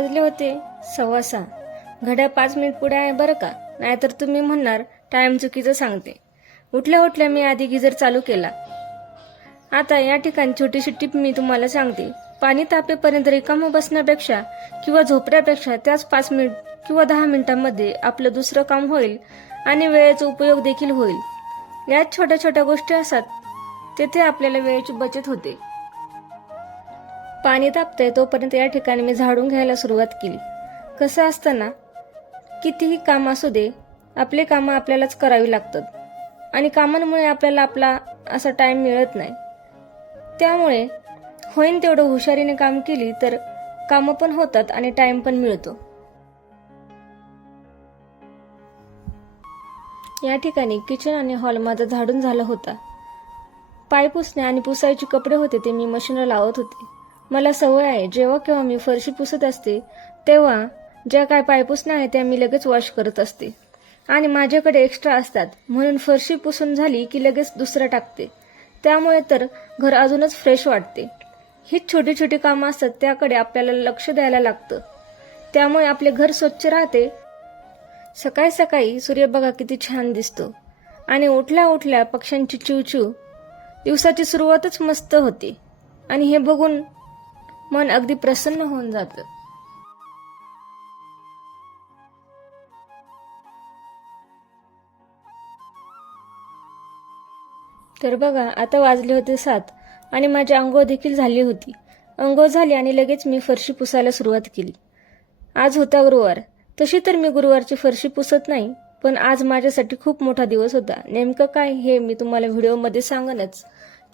वाजले होते. सव्वा सहा. घड्या पाच मिनिट पुढे आहे बरं का? नाहीतर तुम्ही म्हणणार टाइम चुकीचं सांगते. उठल्या उठल्या मी आधी गिजर चालू केला. आता या ठिकाणी छोटीशी टीप मी तुम्हाला सांगते. पाणी तापेपर्यंत रिकामं बसण्यापेक्षा किंवा झोपण्यापेक्षा त्याच पाच मिनिट किंवा दहा मिनिटांमध्ये आपलं दुसरं काम होईल आणि वेळेचा उपयोग देखील होईल. यात छोट्या छोट्या गोष्टी असतात. तेथे आपल्याला वेळेची बचत होते. पाणी तापतंय तोपर्यंत या ठिकाणी मी झाडून घ्यायला सुरुवात केली. कसं असतं ना कितीही काम असू दे आपले कामं आपल्यालाच करावी लागतात. आणि कामांमुळे आपल्याला आपला असा टाइम मिळत नाही. त्यामुळे होईन तेवढं हुशारीने काम केली तर कामं पण होतात आणि टाइम पण मिळतो. या ठिकाणी किचन आणि हॉल माझा झाडून झाला होता. पाय पुसणे आणि पुसायचे कपडे होते ते मी मशीनला लावत होते. मला सवय आहे जेव्हा केव्हा मी फरशी पुसत असते तेव्हा ज्या काय पायपुसण्या आहेत त्या मी लगेच वॉश करत असते. आणि माझ्याकडे एक्स्ट्रा असतात म्हणून फरशी पुसून झाली की लगेच दुसरं टाकते. त्यामुळे तर घर अजूनच फ्रेश वाटते. हीच छोटी छोटी कामं असतात त्याकडे आपल्याला लक्ष द्यायला लागतं. त्यामुळे आपले घर स्वच्छ राहते. सकाळी सकाळी सूर्य बघा किती छान दिसतो. आणि उठल्या उठल्या पक्ष्यांची चिवचिव दिवसाची सुरुवातच मस्त होते. आणि हे बघून मन अगदी प्रसन्न होऊन जातं. तर बघा आता वाजले होते सात आणि माझी आंघोळ देखील झाली होती. अंघोळ झाली आणि लगेच मी फरशी पुसायला सुरुवात केली. आज होता गुरुवार. तशी तर मी गुरुवारची फरशी पुसत नाही पण आज माझ्यासाठी खूप मोठा दिवस होता. नेमकं काय हे मी तुम्हाला व्हिडिओमध्ये सांगनच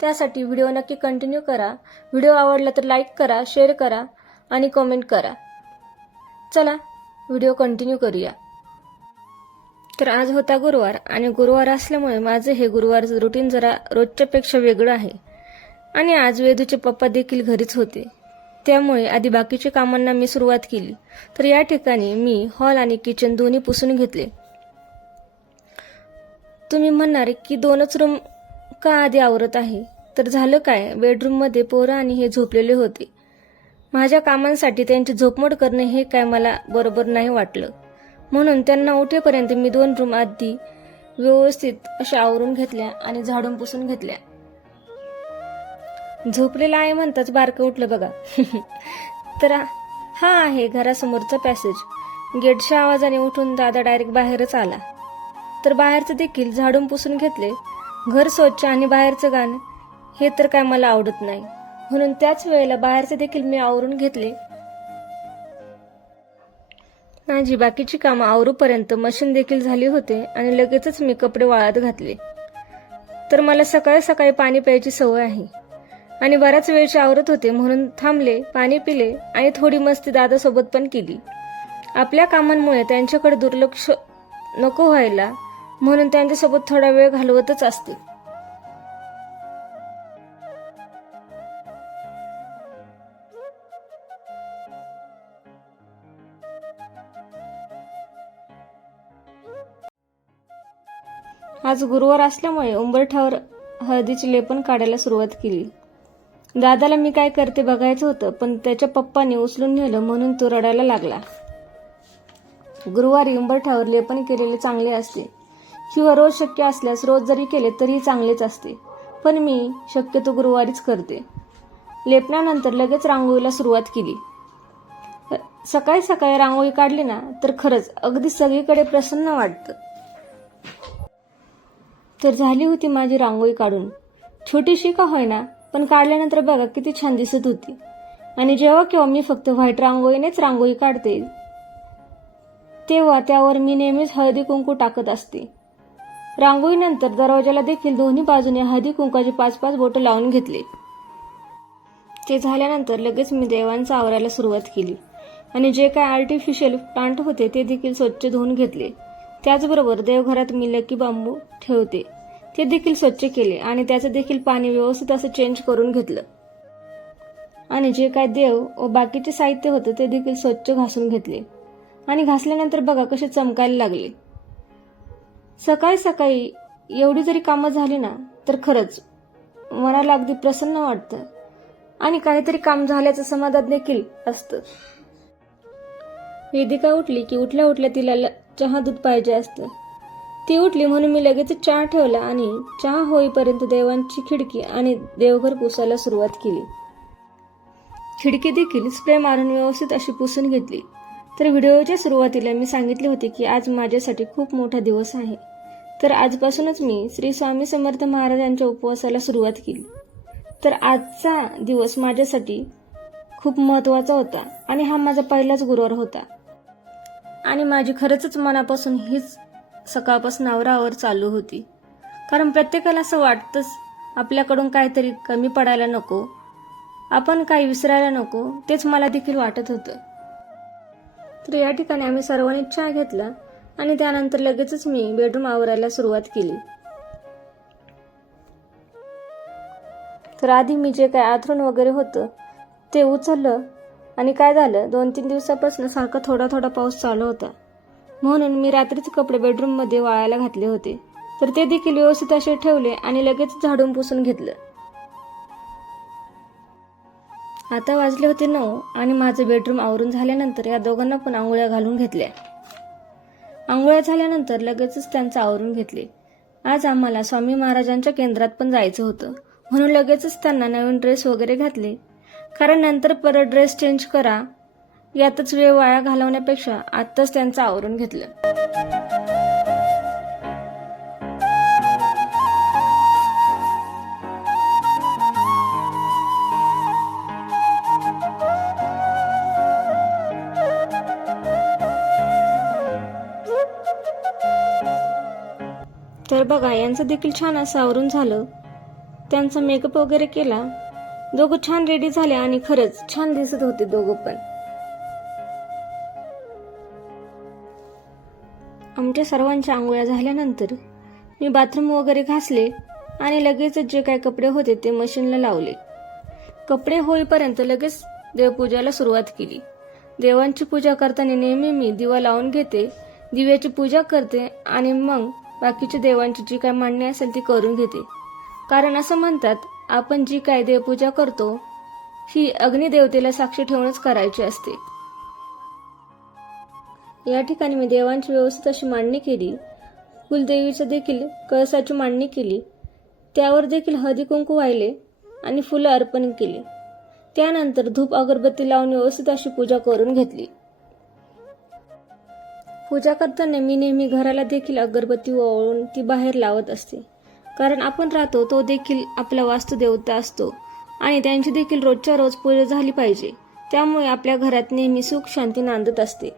त्यासाठी व्हिडिओ नक्की कंटिन्यू करा. व्हिडिओ आवडला तर लाईक करा शेअर करा आणि कमेंट करा. चला व्हिडिओ कंटिन्यू करूया. तर आज होता गुरुवार आणि गुरुवार असल्यामुळे माझं हे गुरुवारचं रुटीन जरा रोजच्यापेक्षा वेगळं आहे. आणि आज वेदूचे पप्पा देखील घरीच होते. त्यामुळे आधी बाकीच्या कामांना मी सुरुवात केली. तर या ठिकाणी मी हॉल आणि किचन दोन्ही पुसून घेतले. तुम्ही म्हणणार की दोनच रूम का आधी आवरत आहे? तर झालं काय? बेडरूममध्ये पोरं आणि हे झोपलेले होते. माझ्या कामांसाठी त्यांची झोपमोड करणे हे काय मला बरोबर नाही वाटलं. म्हणून त्यांना उठेपर्यंत मी दोन रूम आधी व्यवस्थित अशा आवरून घेतल्या आणि झाडून पुसून घेतल्या. झोपलेला आहे म्हणताच बारकं उठलं बघा. तर हा आहे घरासमोरचा पॅसेज गेटच्या आवाजाने उठून दादा डायरेक्ट बाहेरच आला. तर बाहेरचं देखील झाडून पुसून घेतले. घर स्वच्छ आणि बाहेरचं गाणं हे तर काय मला आवडत नाही. म्हणून त्याच वेळेला बाहेरचे देखील मी आवरून घेतले. माझी बाकीची कामं आवरूपर्यंत मशीन देखील झाली होते आणि लगेचच मी कपडे वाळत घातले. तर मला सकाळी सकाळी पाणी प्यायची सवय आहे. आणि बऱ्याच वेळची आवरत होते म्हणून थांबले पाणी पिले आणि थोडी मस्ती दादासोबत पण केली. आपल्या कामांमुळे त्यांच्याकडे दुर्लक्ष नको व्हायला म्हणून त्यांच्यासोबत थोडा वेळ घालवतच असते आज गुरुवार असल्यामुळे उंबरठ्यावर हळदीचे लेपन काढायला सुरुवात केली. दादाला मी काय करते बघायचं होतं पण त्याच्या पप्पाने उचलून नेलं म्हणून तो रडायला लागला. गुरुवारी उंबरठ्यावर लेपन केलेले चांगले असते. किंवा रोज शक्य असल्यास रोज जरी केले तरी चांगलेच असते. पण मी शक्यतो गुरुवारीच करते. लेपनानंतर लगेच रांगोळीला सुरुवात केली. सकाळी सकाळी रांगोळी काढली ना तर खरंच अगदी सगळीकडे प्रसन्न वाटतं. तर झाली होती माझी रांगोळी काढून. छोटीशी का होईना पण काढल्यानंतर बघा किती छान दिसत होती. आणि जेव्हा केव्हा मी फक्त व्हाईट रांगोळीनेच रांगोळी काढते तेव्हा त्यावर मी नेहमीच हळदी कुंकू टाकत असते. रांगोळीनंतर दरवाजाला देखील दोन्ही बाजूने हळदी कुंकाची पाच पाच बोटं लावून घेतले. ते झाल्यानंतर लगेच मी देवांचा आवरायला सुरुवात केली. आणि जे काय आर्टिफिशियल प्लांट होते ते देखील स्वच्छ धुवून घेतले. त्याचबरोबर देवघरात मी लकी बांबू ठेवते. ते देखील स्वच्छ केले आणि त्याचं देखील पाणी व्यवस्थित असं चेंज करून घेतलं. आणि जे काय देव व बाकीचे साहित्य होतं ते देखील स्वच्छ घासून घेतले. आणि घासल्यानंतर बघा कसे चमकायला लागले. सकाळी सकाळी एवढी जरी कामं झाली ना तर खरंच मनाला अगदी प्रसन्न वाटतं. आणि काहीतरी काम झाल्याचं समाधान देखील असतं. वेदिका उठली की उठल्या उठल्या तिला ल- चहा दूध पाहिजे असतं. ती उठली म्हणून मी लगेच चहा ठेवला आणि चहा होईपर्यंत देवांची खिडकी आणि देवघर पुसायला सुरुवात केली. खिडकी देखील स्प्रे मारून व्यवस्थित अशी पुसून घेतली. तर व्हिडिओच्या सुरुवातीला मी सांगितले होते की आज माझ्यासाठी खूप मोठा दिवस आहे. तर आजपासूनच मी श्री स्वामी समर्थ महाराजांच्या उपवासाला सुरुवात केली. तर आजचा दिवस माझ्यासाठी खूप महत्त्वाचा होता आणि हा माझा पहिलाच गुरुवार होता. आणि माझी खरंच मनापासून हीच सकाळपासून आवरावर चालू होती. कारण प्रत्येकाला असं वाटतंच आपल्याकडून काहीतरी कमी पडायला नको आपण काही विसरायला नको तेच मला देखील वाटत होतं. तर या ठिकाणी आम्ही सर्वांनी चहा घेतला. आणि त्यानंतर लगेचच मी बेडरूम आवरायला सुरुवात केली. तर आधी मी जे काय आथरून वगैरे होतं ते उचललं आणि काय झालं दोन तीन दिवसापासून सारखा थोडा थोडा पाऊस चालू होता. म्हणून मी रात्रीचे कपडे बेडरूममध्ये वाळायला घातले होते. तर ते देखील व्यवस्थित असे ठेवले आणि लगेच झाडून पुसून घेतलं. आता वाजले होते नऊ आणि माझं बेडरूम आवरून झाल्यानंतर या दोघांना पण आंघोळ्या घालून घेतल्या. आंघोळ्या झाल्यानंतर लगेचच त्यांचं आवरून घेतले. आज आम्हाला स्वामी महाराजांच्या केंद्रात पण जायचं होतं. म्हणून लगेचच त्यांना नवीन ड्रेस वगैरे घातले. कारण नंतर परत ड्रेस चेंज करा. यातच वेळ वाया घालवण्यापेक्षा आत्ताच त्यांचं आवरून घेतलं. बघा यांचं देखील छान असं आवरून झालं. त्यांचा मेकअप वगैरे केला. दोघं छान रेडी झाले आणि खरंच छान दिसत होते दोघं पण. आमच्या सर्वांच्या आंघोळ्या झाल्यानंतर मी बाथरूम वगैरे घासले आणि लगेच जे काय कपडे होते ते मशीनला लावले. कपडे होईपर्यंत लगेच देवपूजाला सुरुवात केली. देवांची पूजा करताना नेहमी मी दिवा लावून घेते दिव्याची पूजा करते आणि मग बाकीच्या देवांची जी काय मांडणी असेल ती करून घेते. कारण असं म्हणतात आपण जी काय देवपूजा करतो ही अग्निदेवतेला साक्षी ठेवूनच करायची असते. या ठिकाणी मी देवांची व्यवस्थित अशी मांडणी केली. कुलदेवीचं देखील कळसाची मांडणी केली. त्यावर देखील हळदी कुंकू वाहिले आणि फुलं अर्पण केली. त्यानंतर धूप अगरबत्ती लावून व्यवस्थित अशी पूजा करून घेतली. पूजा करताना मी नेहमी घराला देखील अगरबत्ती ओळून ती बाहेर लावत असते. कारण आपण राहतो तो देखील आपला वास्तुदेवता असतो आणि त्यांची देखील रोजच्या रोज पूजा झाली पाहिजे. त्यामुळे आपल्या घरात नेहमी सुख शांती नांदत असते.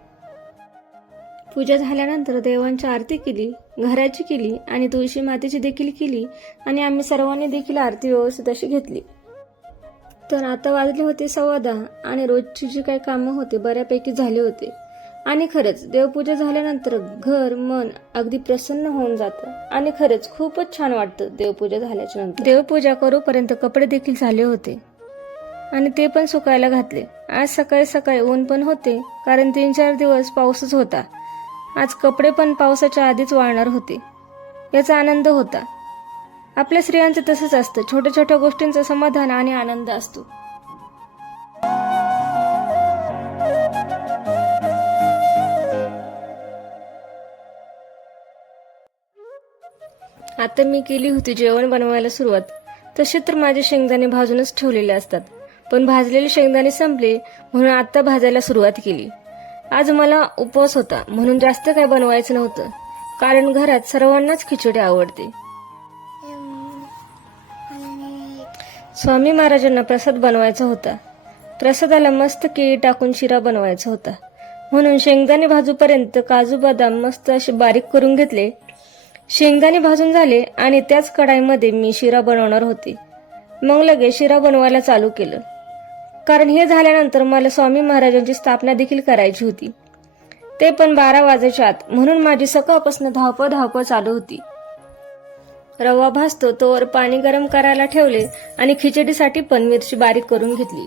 पूजा झाल्यानंतर देवांची आरती केली घराची केली आणि तुळशी मातेची देखील केली आणि आम्ही सर्वांनी देखील आरती व्यवस्थित अशी घेतली. तर आता वाजले होते सव्वा दहा आणि रोजची जी काही कामं होते बऱ्यापैकी झाले होते. आणि खरंच देवपूजा झाल्यानंतर घर मन अगदी प्रसन्न होऊन जातं. आणि खरंच खूपच छान वाटतं देवपूजा झाल्याच्यानंतर. देवपूजा करूपर्यंत कपडे देखील झाले होते. आणि ते पण सुकायला घातले. आज सकाळी सकाळी ऊन पण होते कारण तीन चार दिवस पाऊसच होता. आज कपडे पण पावसाच्या आधीच वाळणार होते. याचा आनंद होता. आपल्या स्त्रियांचं तसंच असतं. छोट्या छोट्या गोष्टींचं समाधान आणि आनंद असतो. आता मी केली होती जेवण बनवायला सुरुवात. तसे तर माझे शेंगदाणे भाजूनच ठेवलेले असतात. पण भाजलेले शेंगदाणे संपले म्हणून आत्ता भाजायला सुरुवात केली. आज मला उपवास होता म्हणून जास्त काय बनवायचं नव्हतं. कारण घरात सर्वांनाच खिचडी आवडते. स्वामी महाराजांना प्रसाद बनवायचा होता. प्रसादाला मस्त केळी टाकून शिरा बनवायचा होता. म्हणून शेंगदाणे भाजूपर्यंत काजू बदाम मस्त असे बारीक करून घेतले. शेंगदाणे भाजून झाले आणि त्याच कढाईमध्ये मी शिरा बनवणार होते. मग लगेच शिरा बनवायला चालू केलं. कारण हे झाल्यानंतर मला स्वामी महाराजांची स्थापना देखील करायची होती. ते पण बारा वाजायच्या आत म्हणून माझी सकाळपासून धावपळ धावपळ चालू होती. रवा भाजतो तोवर पाणी गरम करायला ठेवले आणि खिचडीसाठी पण मिरची बारीक करून घेतली.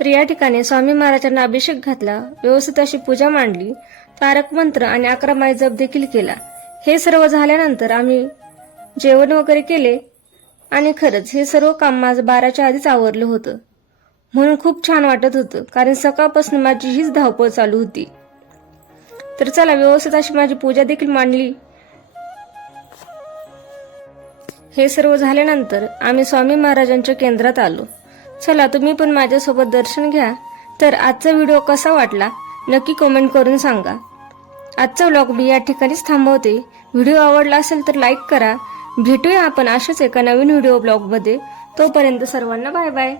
तर या ठिकाणी स्वामी महाराजांना अभिषेक घातला व्यवस्थित अशी पूजा मांडली तारक मंत्र आणि अकरा माई जप देखील केला. हे सर्व झाल्यानंतर आम्ही जेवण वगैरे केले. आणि खरंच हे सर्व काम माझं बाराच्या आधीच आवरलं होतं. म्हणून खूप छान वाटत होतं कारण सकाळपासून माझी हीच धावपळ चालू होती. तर चला व्यवस्थित अशी माझी पूजा देखील मांडली. हे सर्व झाल्यानंतर आम्ही स्वामी महाराजांच्या केंद्रात आलो. चला तुम्ही पण माझ्यासोबत दर्शन घ्या. तर आजचा व्हिडिओ कसा वाटला नक्की कमेंट करून सांगा. आजचा व्लॉग मी या ठिकाणीच थांबवते. व्हिडिओ आवडला असेल तर लाईक करा. भेटूया आपण अशाच एका नवीन व्हिडिओ ब्लॉगमध्ये तोपर्यंत सर्वांना बाय बाय